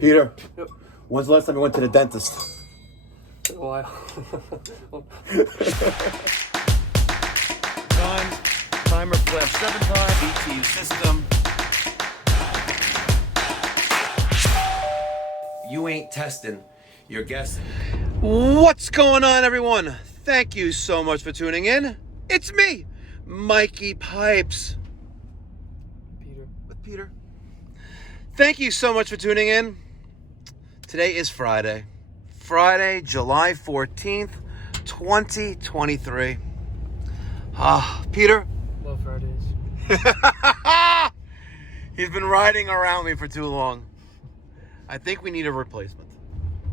Peter, Yep. when's the last time you went to the dentist? It's been a while. Timer flash 7 times. BTU system. You ain't testing, you're guessing. What's going on, everyone? Thank you so much for tuning in. It's me, Mikey Pipes. Peter. Thank you so much for tuning in. Today is Friday, July 14th, 2023. Peter. Love Fridays. He's been riding around me for too long. I think we need a replacement.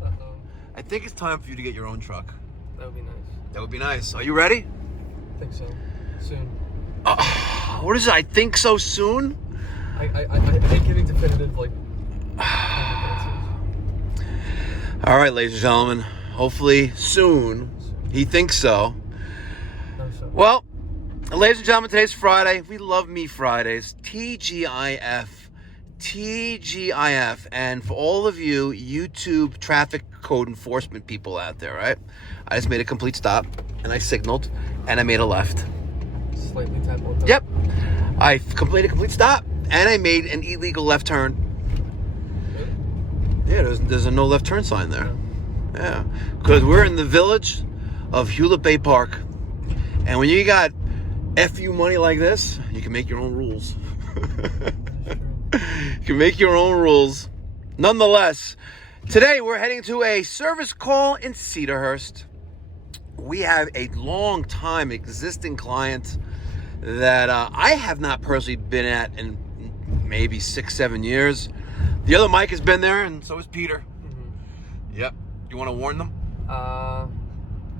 Uh-oh. I think it's time for you to get your own truck. That would be nice. That would be nice. Are you ready? I think so. Soon. What is it? I think so soon? I hate giving definitive, like, answers. All right, ladies and gentlemen. Hopefully soon. He thinks so. No, so. Well, ladies and gentlemen, today's Friday. We love me Fridays. TGIF. And for all of you YouTube traffic code enforcement people out there, right? I just made a complete stop, and I signaled, and I made a left. Slightly tempo. Yep. I completed a complete stop, and I made an illegal left turn. Yeah, there's a no left turn sign there. Yeah. Because we're in the village of Hewlett Bay Park. And when you got FU money like this, you can make your own rules. You can make your own rules. Nonetheless, today we're heading to a service call in Cedarhurst. We have a long time existing client that I have not personally been at in maybe 6-7 years. The other Mike has been there, and so has Peter. Mm-hmm. Yep. You want to warn them?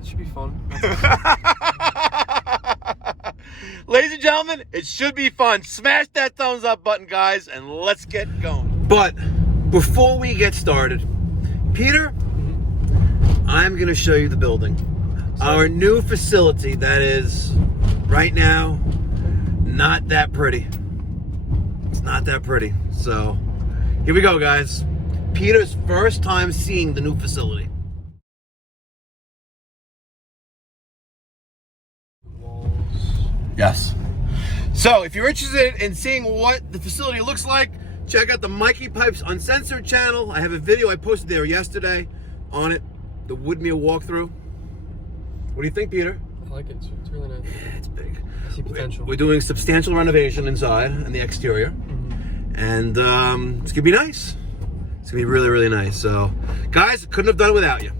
It should be fun. Ladies and gentlemen, it should be fun. Smash that thumbs up button, guys, and let's get going. But before we get started, Peter, I'm going to show you the building. Our new facility that is, right now, not that pretty. It's not that pretty. So, here we go, guys. Peter's first time seeing the new facility. Yes. So, if you're interested in seeing what the facility looks like, check out the Mikey Pipes Uncensored channel. I have a video I posted there yesterday on it, the Woodmere walkthrough. What do you think, Peter? I like it. It's really nice. Yeah, it's big. I see potential. We're doing substantial renovation inside and the exterior. Mm-hmm. And it's going to be nice. It's going to be really, really nice. So, guys, couldn't have done it without you.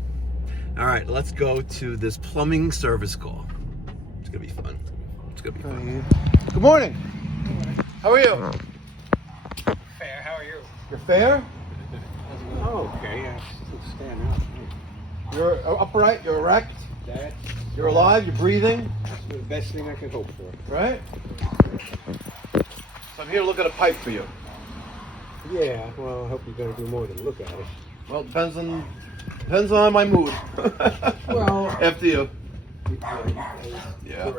All right, let's go to this plumbing service call. It's going to be fun. It's going to be fun. Good morning. How are you? Fair, how are you? You're fair? Oh, okay, yeah, still standing up. You're upright, you're erect, That's, you're alive, you're breathing, that's the best thing I can hope for. right? So I'm here to look at a pipe for you. Yeah, well, I hope you're going to do more than look at it. Well, depends on my mood. Well, After you. Yeah. Yeah.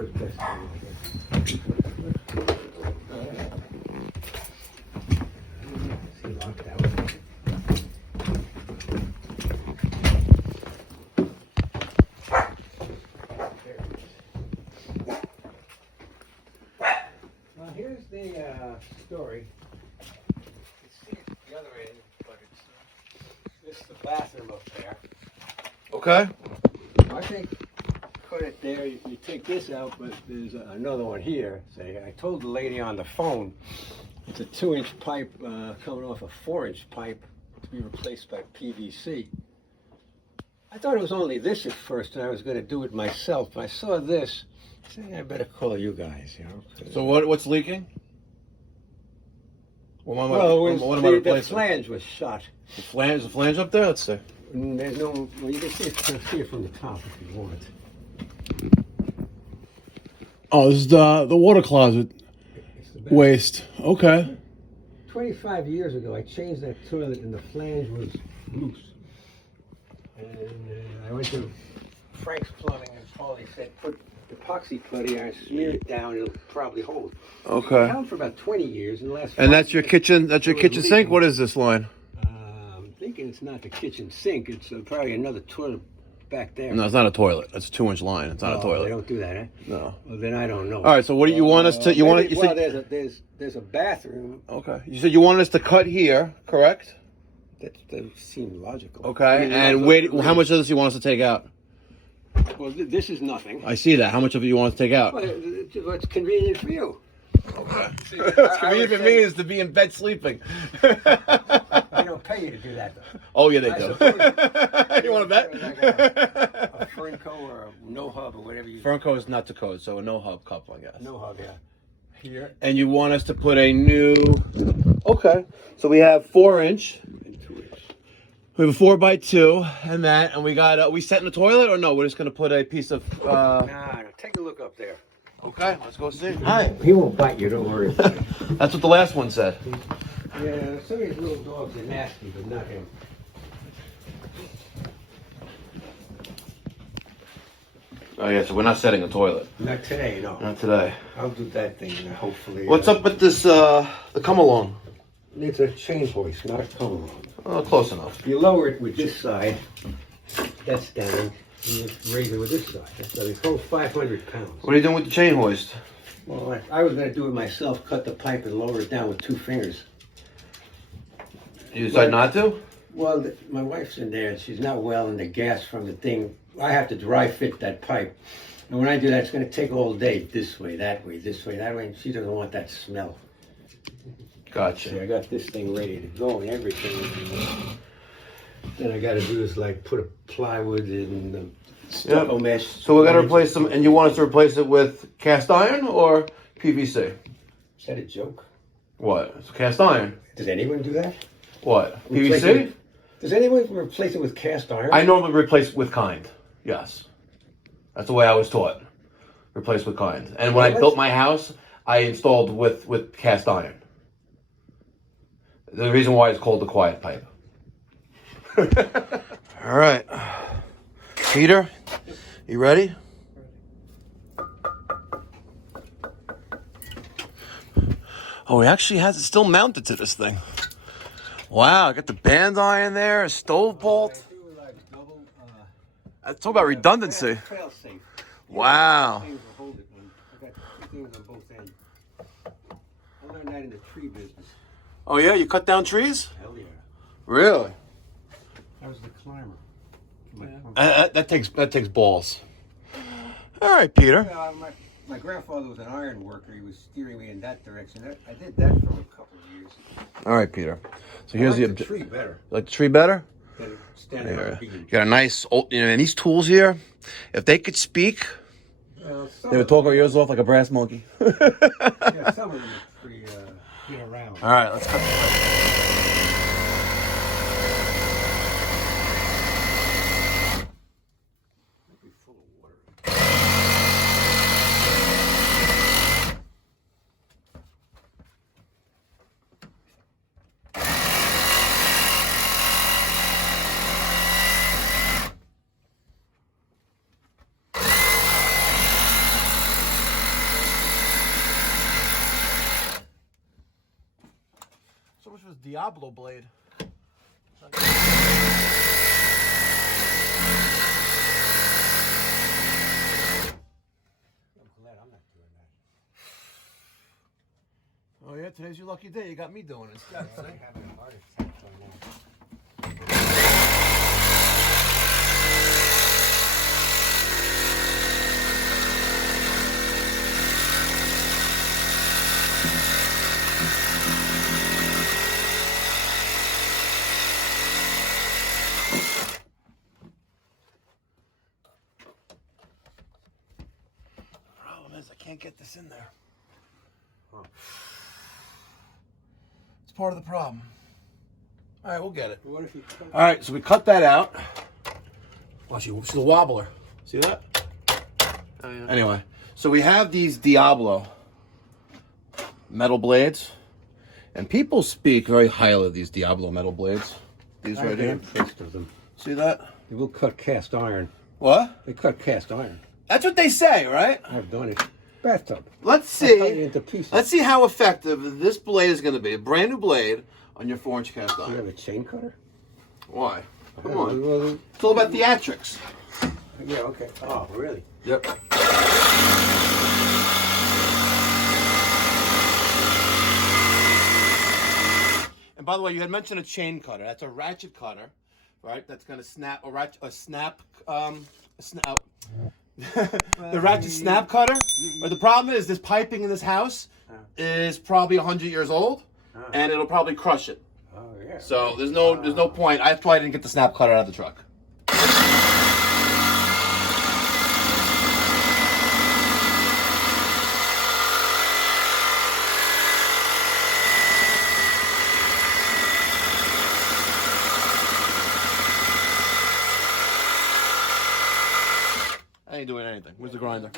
Well, here's the story. You can see it the other end, but this is the bathroom up there. Okay. I think put it there. You take this out, but there's another one here. Say, I told the lady on the phone it's a 2-inch pipe coming off a 4-inch pipe to be replaced by PVC. I thought it was only this at first, and I was going to do it myself. I saw this. I said, I better call you guys. You know. So what's leaking? What am I the replacing? flange was shot. The flange up there? Let's see. And there's no. Well, you can see it from the top if you want. Oh, this is the water closet It's the back. waste. Okay. 25 years ago, I changed that toilet, and the flange was loose. And I went to Frank's Plumbing, and Paulie said, put epoxy putty on, smear it down, it'll probably hold. Okay. It's held for about 20 years, and the last. And that's your kitchen. That's your It was kitchen sink. leaking. What is this line? thinking it's not the kitchen sink. It's probably another toilet back there. No, it's not a toilet. It's a 2-inch line. It's not a They toilet. don't do that, eh? No. Well, then I don't know. All right. So what do you want us to? You want to? You Well, said, there's a bathroom. okay. You said you wanted us to cut here, correct? That seems logical. Okay. I mean, And that's wait, what- how much of this you want us to take out? Well, this is nothing. I see that. How much of it you want us to take out? Well, it's convenient for you. Okay. It's convenient for me is to be in bed sleeping. They don't pay you to do that, though. Oh yeah, they I do. suppose- You want to bet? Like a Fernco or a no hub or whatever you. Fernco is not to code, so a no hub cup, I guess. No hub, yeah. Here And you want us to put a new. Okay. So we have 4-inch. and 2-inch. We have a 4x2 and that, and we got. Are we setting the toilet or no? We're just gonna put a piece of. Nah, take a look up there. Okay, let's go see. Hi. He won't bite you, don't worry. That's what the last one said. Yeah, some of these little dogs are nasty, but not him. Oh yeah, so we're not setting a toilet. Not today, no. Not today. I'll do that thing, hopefully. What's up with this? The come along. It's a chain hoist, not a come along. Oh, close enough. You lower it with this side, that's down, and you raise it with this side. So it's called 500 pounds. What are you doing with the chain hoist? Well, I was going to do it myself, cut the pipe and lower it down with 2 fingers. You decide not to? Well, my wife's in there, and she's not well, and the gas from the thing, I have to dry fit that pipe. And when I do that, it's going to take all day, this way, that way, this way, that way, and she doesn't want that smell. See, Gotcha. I got this thing ready to go and everything. Then I got to do is like put a plywood and stucco mesh. So we're gonna replace them, and you want us to replace it with cast iron or PVC? Is that a joke? What? It's cast iron. Does anyone do that? What? Replace PVC? it- Does anyone replace it with cast iron? I normally replace with kind. Yes. That's the way I was taught. Replace with kind. And when I built my house, I installed with cast iron. The reason why it's called the quiet pipe. All right. Peter, you ready? Oh, he actually has it still mounted to this thing. Wow, I got the band iron there, a stove bolt. Talk about redundancy. Trail safe. Wow. Things will hold it when I got 2 things on both ends. I learned that in the tree business. Oh yeah, you cut down trees? Hell yeah. Really? I was the climber. That takes balls. All right, Peter. My grandfather was an iron worker. He was steering me in that direction. I did that for a couple of years. All right, Peter. So here's I the like the tree better like the tree better. than standing on a beam. You got a nice old, and these tools here, if they could speak, Well, they would talk our ears off like a brass monkey. yeah, some of them are pretty get around. All right, let's cut the pipe. Be full of water. So much was Diablo blade. I'm glad I'm not doing that. Oh yeah, today's your lucky day. You got me doing it instead. I'm having a heart attack right now. Problem is, I can't get this in there. Huh. It's part of the problem. All right, we'll get it. What if you cut All right, so we cut that out. Oh, she's a wobbler. See that? Oh, yeah. Anyway, so we have these Diablo metal blades, and people speak very highly of these Diablo metal blades. These I right get here. a taste of them? See that? They will cut cast iron. What? They cut cast iron. That's what they say, right? I've done it. Bathtub. Let's I'll cut it see. into pieces. Let's see how effective this blade is going to be. A brand new blade on your 4-inch cast You iron. have a chain cutter? Why? Come Yeah, on. well, It's all about theatrics. yeah, okay. Oh, really? Yep. And by the way, you had mentioned a chain cutter. That's a ratchet cutter, right? That's gonna snap the ratchet snap cutter. But the problem is this piping in this house is probably 100 years old, and it'll probably crush it. Oh, yeah. So there's no point. That's why I didn't get the snap cutter out of the truck. I ain't doing anything. Where's the grinder?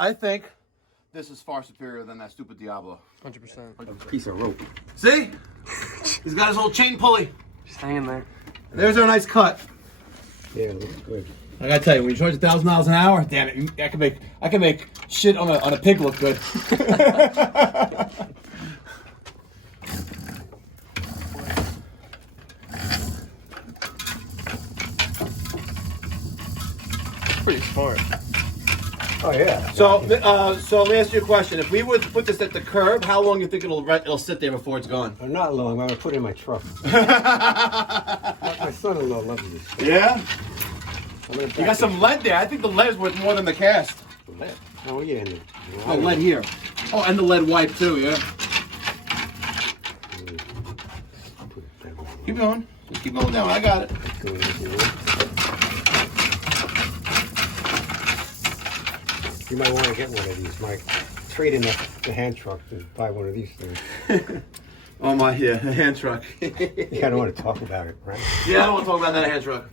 I think this is far superior than that stupid Diablo. 100%. A piece of rope. See? He's got his little chain pulley. Just hanging there. There's our nice cut. Yeah, it looks good. I gotta tell you, when you charge 1,000 miles an hour, damn it, I can make shit on a pig look good. Pretty smart. Oh, yeah. So let me ask you a question. If we would put this at the curb, how long do you think it'll sit there before it's gone? Not long. I'm going to put it in my truck. My son-in-law loves this. Yeah? You You got some lead there. I think the lead is worth more than the cast. lead. Oh, yeah. And Oh, lead here. Oh, and the lead wipe too, yeah? Keep going. Just keep going down. I got it. You might want to get one of these, Mike. Trade in the hand truck to buy one of these things. Oh, my, yeah, a hand truck. You don't want to talk about it, right? Yeah, I don't want to talk about that hand truck.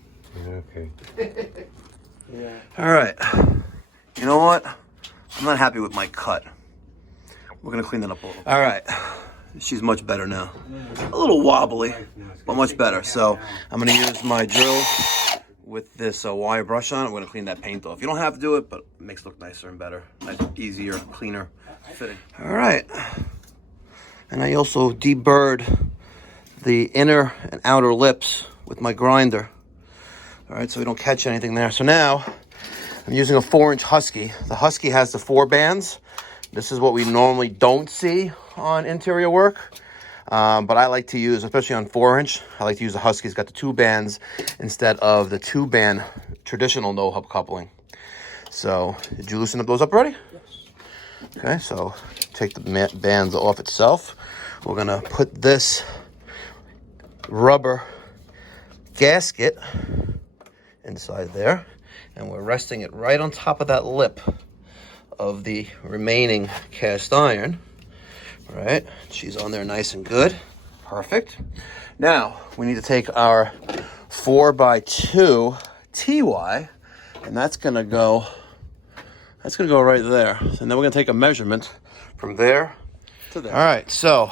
Okay. Yeah. All right. You know what? I'm not happy with my cut. We're going to clean that up a little. All right. She's much better now. A little wobbly, but much better. So I'm going to use my drill with this wire brush on it. We're going to clean that paint off. You don't have to do it, but it makes it look nicer and better. Nice, easier, cleaner fitting. All right. And I also deburred the inner and outer lips with my grinder. All right, so we don't catch anything there. So now I'm using a 4-inch Husky. The Husky has the 4 bands. This is what we normally don't see on interior work. But I like to use, especially on 4-inch, I like to use the Husky. It's got the 2 bands instead of the 2-band traditional no-hub coupling. So, did you loosen those up already? Yes. Okay, so take the bands off itself. We're gonna put this rubber gasket inside there, and we're resting it right on top of that lip of the remaining cast iron. All right, she's on there nice and good. Perfect. Now we need to take our 4x2 TY, and that's gonna go right there. And then we're gonna take a measurement from there to there. All right, so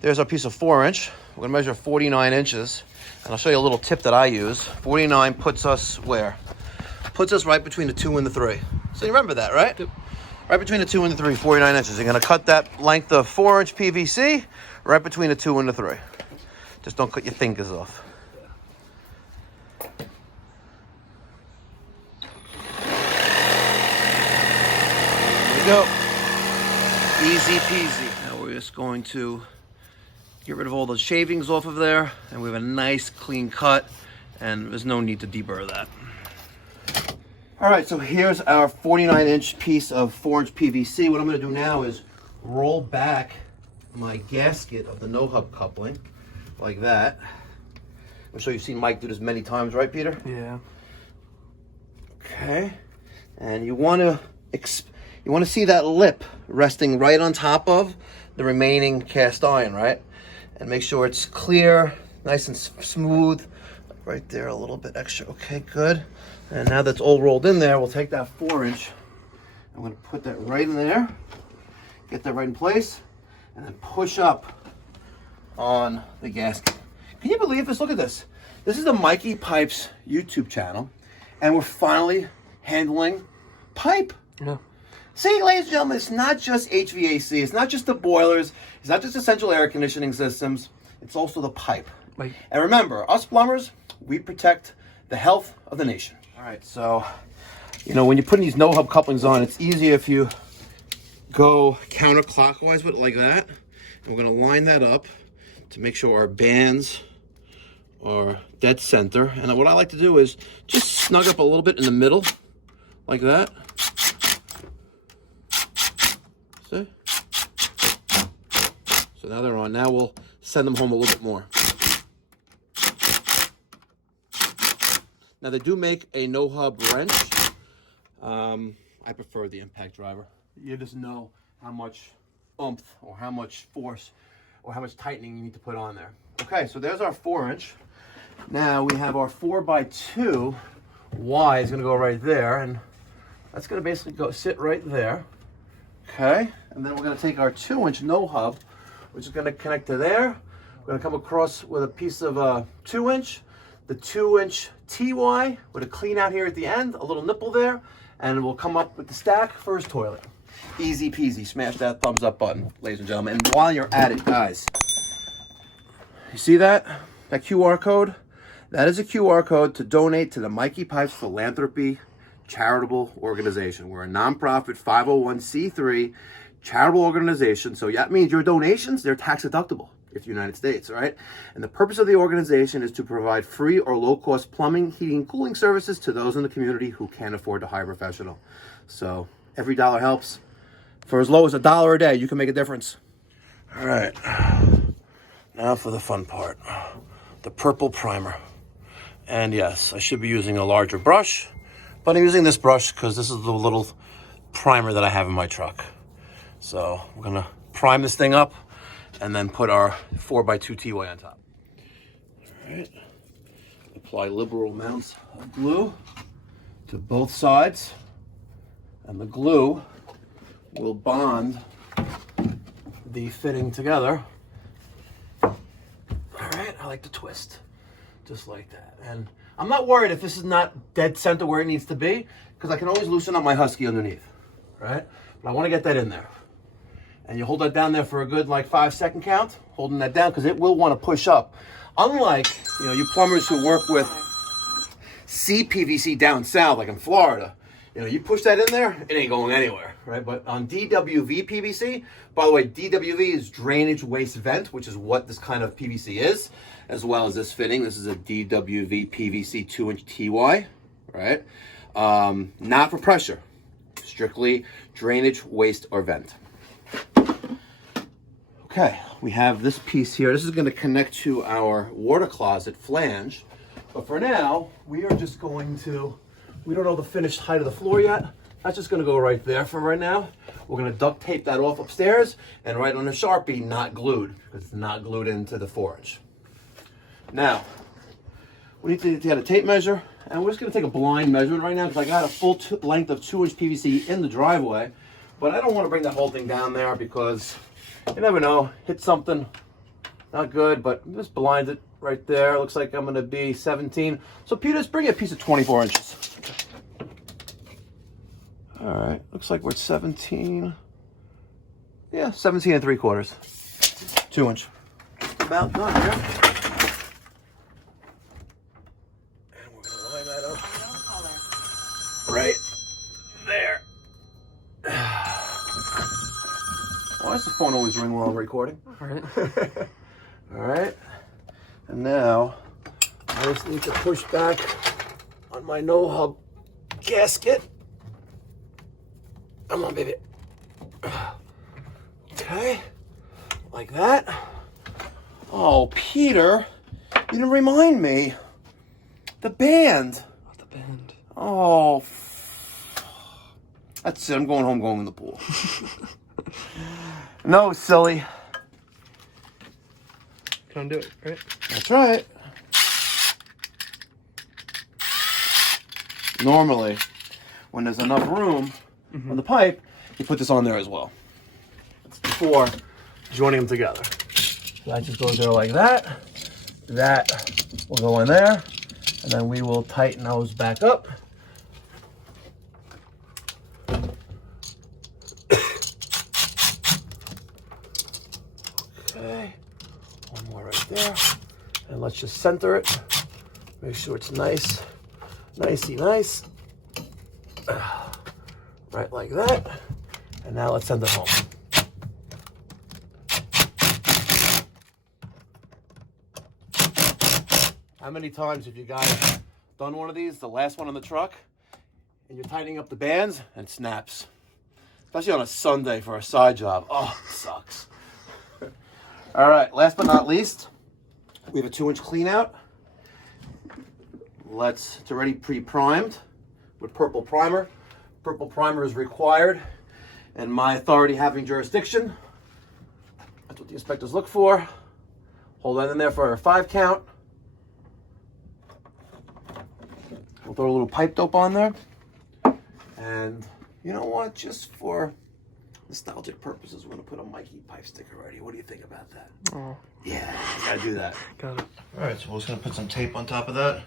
there's our piece of 4-inch. We're gonna measure 49 inches, and I'll show you a little tip that I use. 49 puts us where? puts us right between the 2 and the 3. So you remember that, right? Yep. Right between the 2 and the 3, 49 inches. You're going to cut that length of 4-inch PVC right between the 2 and the 3. Just don't cut your fingers off. There we go. Easy peasy. Now we're just going to get rid of all those shavings off of there, and we have a nice clean cut, and there's no need to deburr that. All right, so here's our 49-inch piece of 4-inch PVC. What I'm going to do now is roll back my gasket of the no-hub coupling like that. I'm sure you've seen Mike do this many times, right, Peter? Yeah. Okay, and you want to see that lip resting right on top of the remaining cast iron, right? And make sure it's clear, nice and smooth. Right there, a little bit extra. Okay, good. And now that's all rolled in there, we'll take that 4-inch. I'm going to put that right in there, get that right in place, and then push up on the gasket. Can you believe this? Look at this. This is the Mikey Pipes YouTube channel, and we're finally handling pipe. Yeah. See, ladies and gentlemen, it's not just HVAC, it's not just the boilers, it's not just the central air conditioning systems, it's also the pipe. Right. And remember, us plumbers, we protect the health of the nation. All right, so, you know, when you're putting these no-hub couplings on, it's easier if you go counterclockwise with it like that. And we're gonna line that up to make sure our bands are dead center. And what I like to do is just snug up a little bit in the middle, like that. See? So now they're on. Now we'll send them home a little bit more. Now they do make a no-hub wrench. I prefer the impact driver. You just know how much oomph or how much force or how much tightening you need to put on there. Okay, so there's our 4-inch. Now we have our 4x2 Y is gonna go right there, and that's gonna basically go sit right there. Okay, and then we're gonna take our 2-inch no-hub, which is gonna connect to there. We're gonna come across with a piece of 2-inch, the 2-inch TY with a clean out here at the end, a little nipple there, and we'll come up with the stack for his toilet. Easy peasy. Smash that thumbs up button, ladies and gentlemen. And while you're at it, guys, you see that? That QR code? That is a QR code to donate to the Mikey Pipes Philanthropy charitable organization. We're a nonprofit 501c3 charitable organization. So that means your donations, they're tax deductible if you're United States, all right? And the purpose of the organization is to provide free or low-cost plumbing, heating, and cooling services to those in the community who can't afford to hire a professional. So every dollar helps. For as low as $1 a day, you can make a difference. All right, now for the fun part, the purple primer. And yes, I should be using a larger brush, but I'm using this brush because this is the little primer that I have in my truck. So we're gonna prime this thing up and then put our 4x2 TY on top. All right, apply liberal amounts of glue to both sides, and the glue will bond the fitting together. All right, I like to twist just like that. And I'm not worried if this is not dead center where it needs to be, because I can always loosen up my Husky underneath, right? But I want to get that in there. And you hold that down there for a good like 5-second count, holding that down, because it will want to push up. Unlike, you know, you plumbers who work with CPVC down south, like in Florida, you know, you push that in there, it ain't going anywhere, right? But on DWV PVC, by the way, DWV is drainage waste vent, which is what this kind of PVC is, as well as this fitting. This is a DWV PVC 2-inch TY, right? Not for pressure, strictly drainage, waste, or vent. Okay, we have this piece here. This is going to connect to our water closet flange. But for now, we are just going to, we don't know the finished height of the floor yet. That's just going to go right there for right now. We're going to duct tape that off upstairs and write on a Sharpie, not glued, because it's not glued into the 4-inch. Now, we need to get a tape measure, and we're just going to take a blind measurement right now because I got a full length of 2-inch PVC in the driveway. But I don't want to bring that whole thing down there because you never know, hit something not good, but just blind it right there. Looks like I'm going to be 17. So Peter, just bring a piece of 24 inches. All right, looks like we're at 17. Yeah, 17 3/4. 2 inch. Just about done here. And we're gonna line that up right there. Why does the phone always ring while I'm recording? All right. All right. And now I just need to push back on my no hub gasket. Come on, baby. Okay. Like that. Oh, Peter, you didn't remind me. The band. Not the band. Oh. That's it. I'm going home, going in the pool. No, silly. Can undo it, right? That's right. Normally, when there's enough room on the pipe, you put this on there as well. That's before joining them together. That just goes there like that. That will go in there, and then we will tighten those back up. Okay, one more right there, and let's just center it. Make sure it's nice, nicey nice, right like that. And now let's send it home. How many times have you guys done one of these, the last one on the truck, and you're tightening up the bands and it snaps? Especially on a Sunday for a side job. Oh, it sucks. All right, last but not least, we have a 2 inch clean out. It's already pre-primed with purple primer. Purple primer is required, and my authority having jurisdiction. That's what the inspectors look for. Hold that in there for a 5 count. We'll throw a little pipe dope on there. And you know what? Just for nostalgic purposes, we're gonna put a Mikey Pipe sticker right here. What do you think about that? Oh. Yeah, gotta do that. Got it. All right, so we're just gonna put some tape on top of that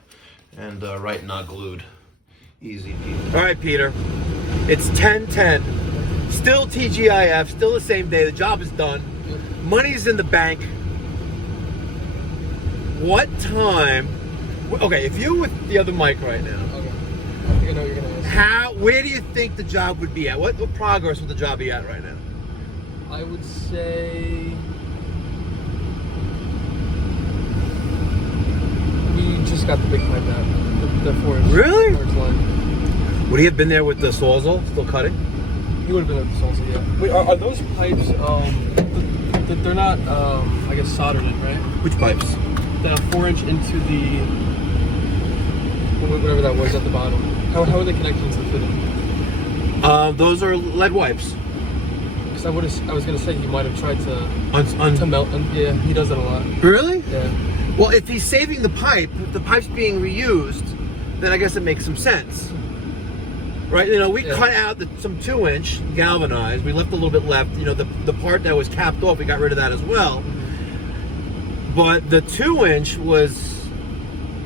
and right not glued. Easy, Peter. All right, Peter. It's 10:10. Still TGIF, still the same day. The job is done. Money's in the bank. What time? Okay, if you were with the other mic right now, Okay. I think I know what you're gonna ask. where do you think the job would be at? What progress would the job be at right now? I would say we just got the big pipe out. The 4 inch. Really? 4 inch line. Would he have been there with the Sawzall still cutting? He would have been at the salsa, yeah. Wait, are those pipes? They're not. I guess soldered in, right? Which pipes? The 4 inch into the whatever that was at the bottom. How are they connected to the fitting? Those are lead wipes. Because I was gonna say he might have tried to To melt. Yeah, he does that a lot. Really? Yeah. Well, if he's saving the pipe, if the pipe's being reused, then I guess it makes some sense. Right? You know, we cut out some 2 inch galvanized. We left a little bit left. You know, the part that was capped off, we got rid of that as well. But the 2 inch was,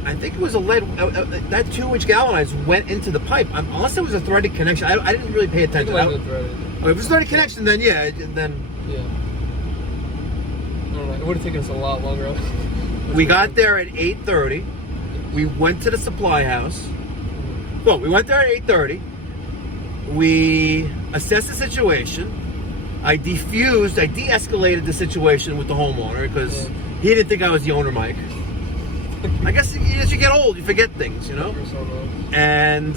I think it was a lead, that 2 inch galvanized went into the pipe. Unless it was a threaded connection. I didn't really pay attention. I think it might have been threaded. If it was a threaded connection, then yeah, then. Yeah. I don't know. It would have taken us a lot longer. We got there at 8:30. We went to the supply house. Well, we went there at 8:30. We assessed the situation. I de-escalated the situation with the homeowner because he didn't think I was the owner, Mike. I guess as you get old, you forget things, you know? And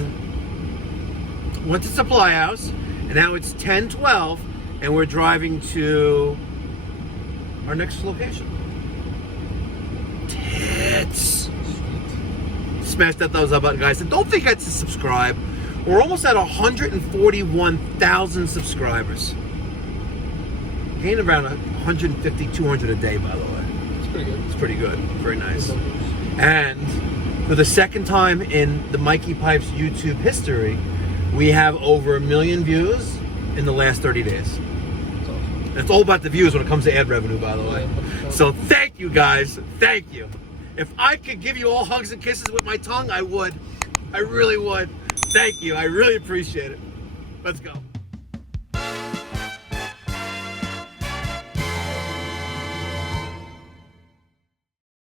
went to the supply house, and now it's 10:12, and we're driving to our next location. Tits. Smash that thumbs up button, guys. And don't forget to subscribe. We're almost at 141,000 subscribers. Gain around 150, 200 a day, by the way. It's pretty good. It's pretty good. Very nice. And for the second time in the Mikey Pipes YouTube history, we have over 1 million views in the last 30 days. That's awesome. It's all about the views when it comes to ad revenue, by the way. Yeah, So thank you, guys. Thank you. If I could give you all hugs and kisses with my tongue, I would. I really would. Thank you. I really appreciate it. Let's go.